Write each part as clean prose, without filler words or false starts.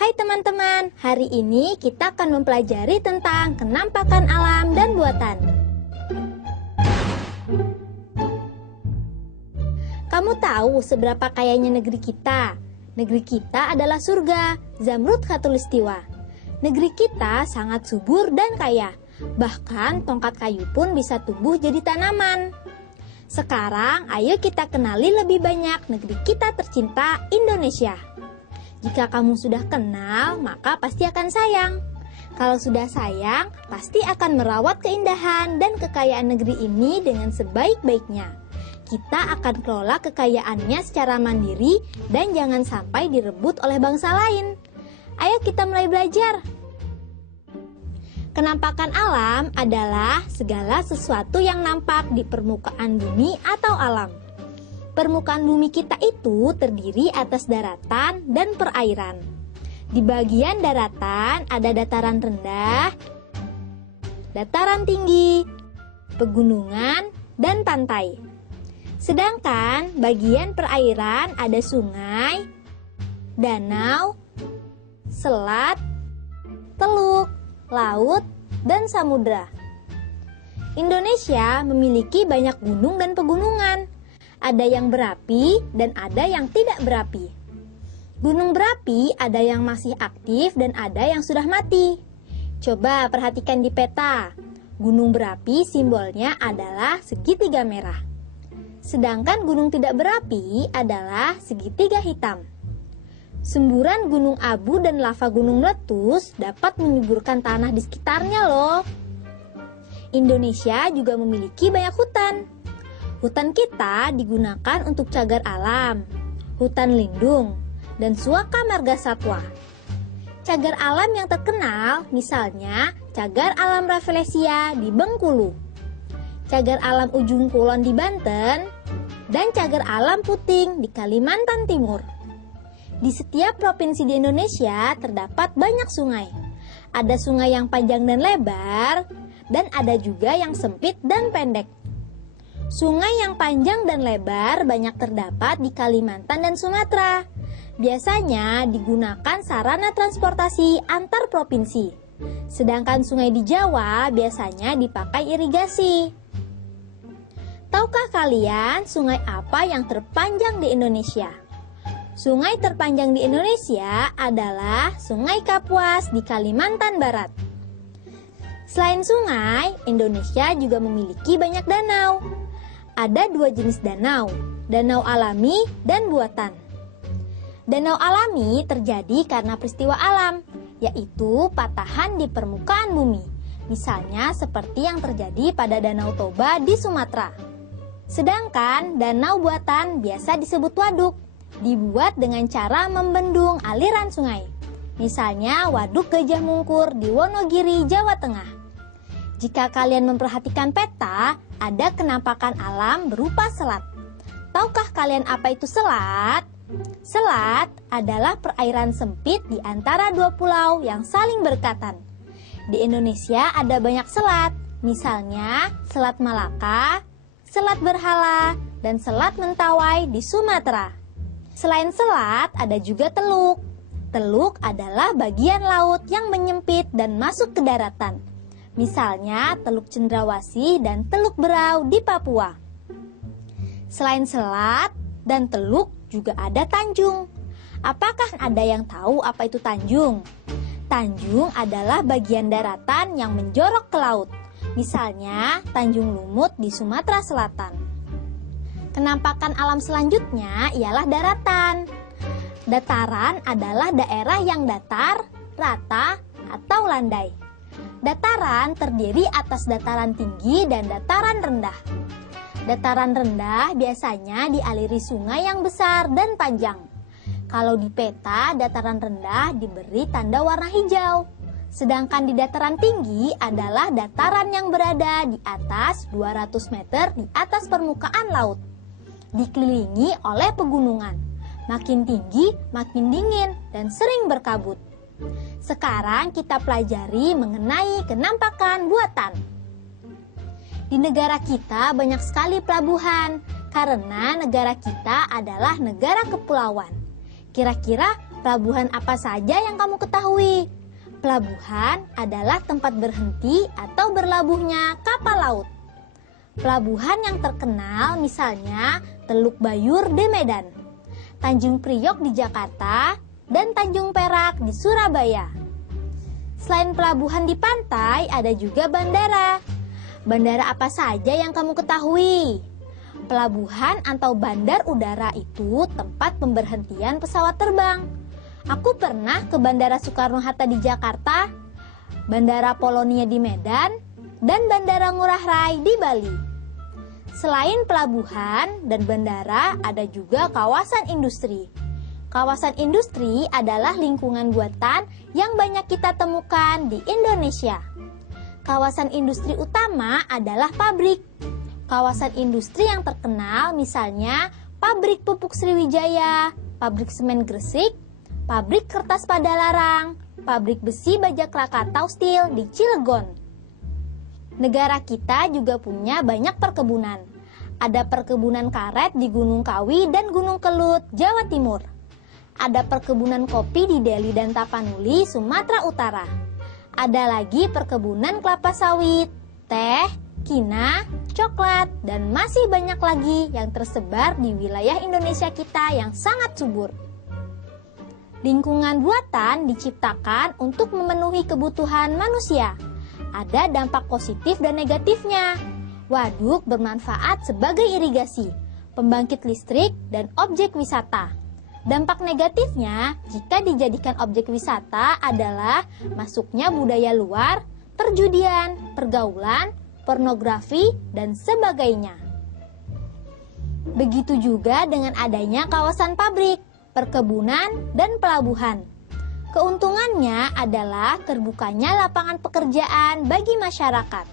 Hai teman-teman, hari ini kita akan mempelajari tentang kenampakan alam dan buatan. Kamu tahu seberapa kayanya negeri kita? Negeri kita adalah surga, Zamrud Khatulistiwa. Negeri kita sangat subur dan kaya, bahkan tongkat kayu pun bisa tumbuh jadi tanaman. Sekarang ayo kita kenali lebih banyak negeri kita tercinta, Indonesia. Jika kamu sudah kenal, maka pasti akan sayang. Kalau sudah sayang, pasti akan merawat keindahan dan kekayaan negeri ini dengan sebaik-baiknya. Kita akan kelola kekayaannya secara mandiri dan jangan sampai direbut oleh bangsa lain. Ayo kita mulai belajar. Kenampakan alam adalah segala sesuatu yang nampak di permukaan bumi atau alam. Permukaan bumi kita itu terdiri atas daratan dan perairan. Di bagian daratan ada dataran rendah, dataran tinggi, pegunungan, dan pantai. Sedangkan bagian perairan ada sungai, danau, selat, teluk, laut, dan samudra. Indonesia memiliki banyak gunung dan pegunungan. Ada yang berapi dan ada yang tidak berapi. Gunung berapi ada yang masih aktif dan ada yang sudah mati. Coba perhatikan di peta. Gunung berapi simbolnya adalah segitiga merah. Sedangkan gunung tidak berapi adalah segitiga hitam. Semburan gunung abu dan lava gunung meletus dapat menyuburkan tanah di sekitarnya loh. Indonesia juga memiliki banyak hutan. Hutan kita digunakan untuk cagar alam, hutan lindung, dan suaka marga satwa. Cagar alam yang terkenal misalnya cagar alam Rafflesia di Bengkulu, cagar alam Ujung Kulon di Banten, dan cagar alam Puting di Kalimantan Timur. Di setiap provinsi di Indonesia terdapat banyak sungai. Ada sungai yang panjang dan lebar, dan ada juga yang sempit dan pendek. Sungai yang panjang dan lebar banyak terdapat di Kalimantan dan Sumatera. Biasanya digunakan sarana transportasi antar provinsi. Sedangkan sungai di Jawa biasanya dipakai irigasi. Tahukah kalian sungai apa yang terpanjang di Indonesia? Sungai terpanjang di Indonesia adalah Sungai Kapuas di Kalimantan Barat. Selain sungai, Indonesia juga memiliki banyak danau. Ada dua jenis danau, danau alami dan buatan. Danau alami terjadi karena peristiwa alam, yaitu patahan di permukaan bumi. Misalnya seperti yang terjadi pada Danau Toba di Sumatera. Sedangkan danau buatan biasa disebut waduk, dibuat dengan cara membendung aliran sungai. Misalnya Waduk Gajah Mungkur di Wonogiri, Jawa Tengah. Jika kalian memperhatikan peta, ada kenampakan alam berupa selat. Tahukah kalian apa itu selat? Selat adalah perairan sempit di antara dua pulau yang saling berdekatan. Di Indonesia ada banyak selat, misalnya Selat Malaka, Selat Berhala, dan Selat Mentawai di Sumatera. Selain selat, ada juga teluk. Teluk adalah bagian laut yang menyempit dan masuk ke daratan. Misalnya Teluk Cendrawasih dan Teluk Berau di Papua. Selain selat dan teluk juga ada tanjung. Apakah ada yang tahu apa itu tanjung? Tanjung adalah bagian daratan yang menjorok ke laut. Misalnya Tanjung Lumut di Sumatera Selatan. Kenampakan alam selanjutnya ialah daratan. Dataran adalah daerah yang datar, rata, atau landai. Dataran terdiri atas dataran tinggi dan dataran rendah. Dataran rendah biasanya dialiri sungai yang besar dan panjang. Kalau di peta, dataran rendah diberi tanda warna hijau. Sedangkan di dataran tinggi adalah dataran yang berada di atas 200 meter di atas permukaan laut. Dikelilingi oleh pegunungan. Makin tinggi, makin dingin, dan sering berkabut. Sekarang kita pelajari mengenai kenampakan buatan. Di negara kita banyak sekali pelabuhan, karena negara kita adalah negara kepulauan. Kira-kira Pelabuhan apa saja yang kamu ketahui? Pelabuhan adalah tempat berhenti atau berlabuhnya kapal laut. Pelabuhan yang terkenal misalnya Teluk Bayur di Medan, Tanjung Priok di Jakarta, dan Tanjung Perak di Surabaya. Selain pelabuhan di pantai, ada juga bandara. Bandara apa saja yang kamu ketahui? Pelabuhan atau bandar udara itu tempat pemberhentian pesawat terbang. Aku pernah ke Bandara Soekarno-Hatta di Jakarta, Bandara Polonia di Medan, dan Bandara Ngurah Rai di Bali. Selain pelabuhan dan bandara, ada juga kawasan industri. Kawasan industri adalah lingkungan buatan yang banyak kita temukan di Indonesia. Kawasan industri utama adalah pabrik. Kawasan industri yang terkenal misalnya pabrik pupuk Sriwijaya, pabrik semen Gresik, pabrik kertas Padalarang, pabrik besi Bajak Krakatau Steel di Cilegon. Negara kita juga punya banyak perkebunan. Ada perkebunan karet di Gunung Kawi dan Gunung Kelut, Jawa Timur. Ada perkebunan kopi di Deli dan Tapanuli, Sumatera Utara. Ada lagi perkebunan kelapa sawit, teh, kina, coklat, dan masih banyak lagi yang tersebar di wilayah Indonesia kita yang sangat subur. Lingkungan buatan diciptakan untuk memenuhi kebutuhan manusia. Ada dampak positif dan negatifnya. Waduk bermanfaat sebagai irigasi, pembangkit listrik, dan objek wisata. Dampak negatifnya jika dijadikan objek wisata adalah masuknya budaya luar, perjudian, pergaulan, pornografi, dan sebagainya. Begitu juga dengan adanya kawasan pabrik, perkebunan, dan pelabuhan. Keuntungannya adalah terbukanya lapangan pekerjaan bagi masyarakat.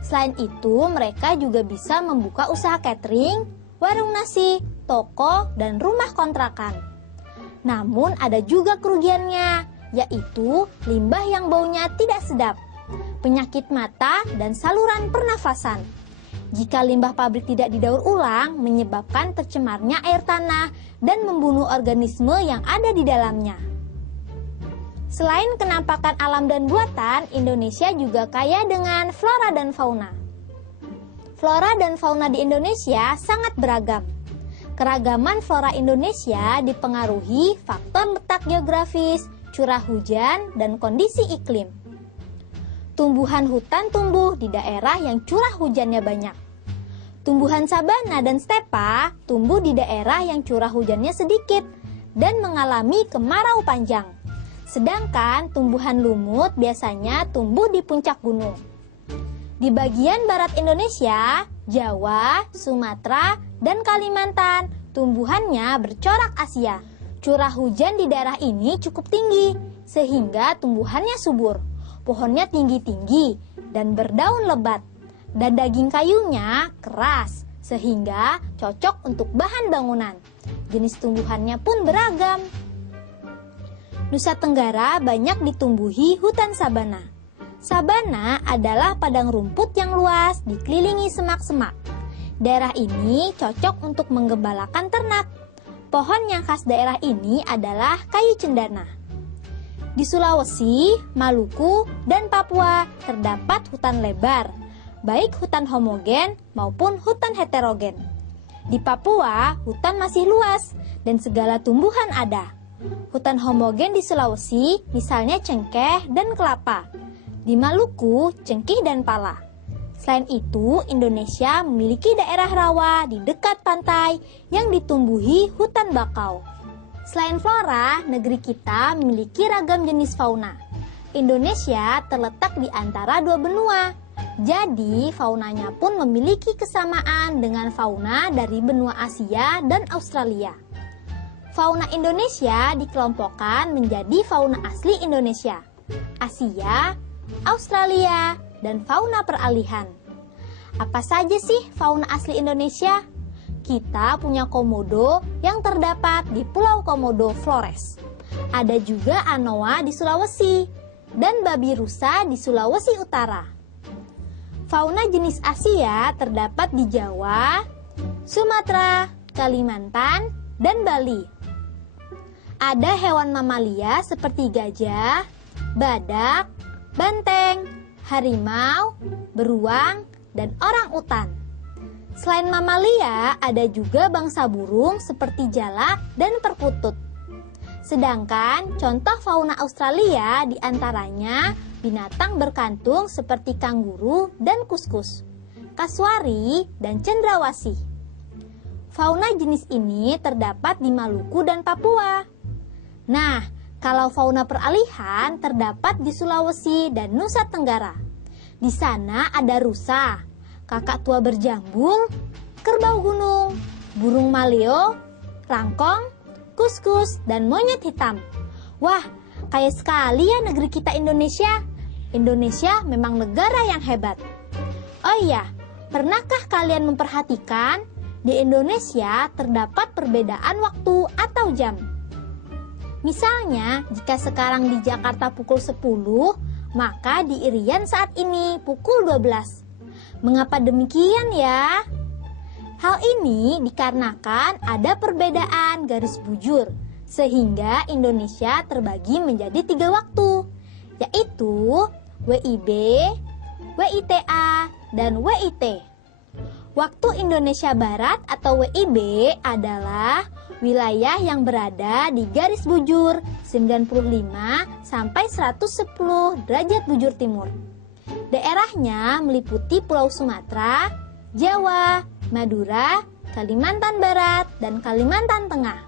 Selain itu, mereka juga bisa membuka usaha catering, warung nasi, toko, dan rumah kontrakan. Namun ada juga kerugiannya, yaitu limbah yang baunya tidak sedap, penyakit mata, dan saluran pernafasan. Jika limbah pabrik tidak didaur ulang, menyebabkan tercemarnya air tanah dan membunuh organisme yang ada di dalamnya. Selain kenampakan alam dan buatan, Indonesia juga kaya dengan flora dan fauna. Flora dan fauna di Indonesia sangat beragam. Keragaman flora Indonesia dipengaruhi faktor letak geografis, curah hujan, dan kondisi iklim. Tumbuhan hutan tumbuh di daerah yang curah hujannya banyak. Tumbuhan sabana dan stepa tumbuh di daerah yang curah hujannya sedikit dan mengalami kemarau panjang. Sedangkan tumbuhan lumut biasanya tumbuh di puncak gunung. Di bagian barat Indonesia, Jawa, Sumatera, dan Kalimantan, tumbuhannya bercorak Asia. Curah hujan di daerah ini cukup tinggi, sehingga tumbuhannya subur. Pohonnya tinggi-tinggi dan berdaun lebat. Dan daging kayunya keras, sehingga cocok untuk bahan bangunan. Jenis tumbuhannya pun beragam. Nusa Tenggara banyak ditumbuhi hutan sabana. Sabana adalah padang rumput yang luas dikelilingi semak-semak. Daerah ini cocok untuk menggembalakan ternak. Pohon yang khas daerah ini adalah kayu cendana. Di Sulawesi, Maluku, dan Papua terdapat hutan lebar, baik hutan homogen maupun hutan heterogen. Di Papua, hutan masih luas dan segala tumbuhan ada. Hutan homogen di Sulawesi, misalnya cengkeh dan kelapa. Di Maluku, cengkih dan pala. Selain itu, Indonesia memiliki daerah rawa di dekat pantai yang ditumbuhi hutan bakau. Selain flora, negeri kita memiliki ragam jenis fauna. Indonesia terletak di antara dua benua. Jadi, faunanya pun memiliki kesamaan dengan fauna dari benua Asia dan Australia. Fauna Indonesia dikelompokkan menjadi fauna asli Indonesia, Asia, Australia, dan fauna peralihan. Apa saja sih fauna asli Indonesia? Kita punya komodo yang terdapat di Pulau Komodo Flores. Ada juga anoa di Sulawesi dan babi rusa di Sulawesi Utara. Fauna jenis Asia terdapat di Jawa, Sumatera, Kalimantan, dan Bali. Ada hewan mamalia seperti gajah, badak, banteng, harimau, beruang, dan orang utan. Selain mamalia, ada juga bangsa burung seperti jalak dan perkutut. Sedangkan contoh fauna Australia diantaranya binatang berkantung seperti kanguru dan kuskus, kasuari, dan cendrawasih. Fauna jenis ini terdapat di Maluku dan Papua. Nah, kalau fauna peralihan terdapat di Sulawesi dan Nusa Tenggara. Di sana ada rusa, kakak tua berjambul, kerbau gunung, burung maleo, rangkong, kuskus, dan monyet hitam. Wah, kaya sekali ya negeri kita Indonesia. Indonesia memang negara yang hebat. Oh iya, pernahkah kalian memperhatikan di Indonesia terdapat perbedaan waktu atau jam? Misalnya, jika sekarang di Jakarta pukul 10, maka di Irian saat ini pukul 12. Mengapa demikian ya? Hal ini dikarenakan ada perbedaan garis bujur, sehingga Indonesia terbagi menjadi 3 waktu, yaitu WIB, WITA, dan WIT. Waktu Indonesia Barat atau WIB adalah wilayah yang berada di garis bujur 95 sampai 110 derajat bujur timur. Daerahnya meliputi Pulau Sumatera, Jawa, Madura, Kalimantan Barat, dan Kalimantan Tengah.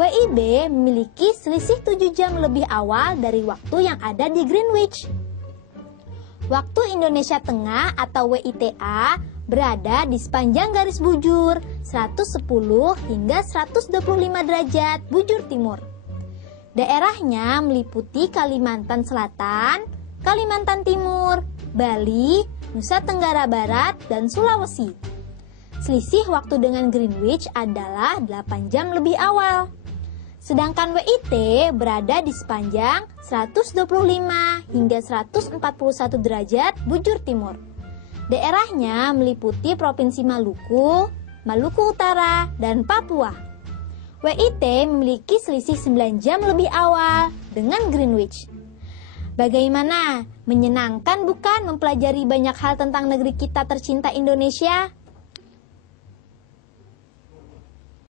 WIB memiliki selisih 7 jam lebih awal dari waktu yang ada di Greenwich. Waktu Indonesia Tengah atau WITA berada di sepanjang garis bujur 110 hingga 125 derajat bujur timur. Daerahnya meliputi Kalimantan Selatan, Kalimantan Timur, Bali, Nusa Tenggara Barat, dan Sulawesi. Selisih waktu dengan Greenwich adalah 8 jam lebih awal. Sedangkan WIT berada di sepanjang 125 hingga 141 derajat bujur timur. Daerahnya meliputi Provinsi Maluku, Maluku Utara, dan Papua. WIT memiliki selisih 9 jam lebih awal dengan Greenwich. Bagaimana? Menyenangkan bukan mempelajari banyak hal tentang negeri kita tercinta Indonesia?